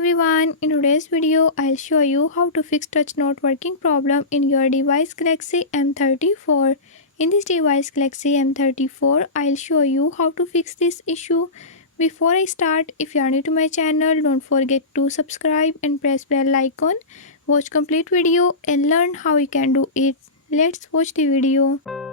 everyone, in today's video I'll show you how to fix touch not working problem in your device Galaxy M34. In this device Galaxy M34 I'll show you how to fix this issue. Before I start, if you are new to my channel, don't forget to subscribe and press bell icon. Watch complete video and learn how you can do it. Let's watch the video.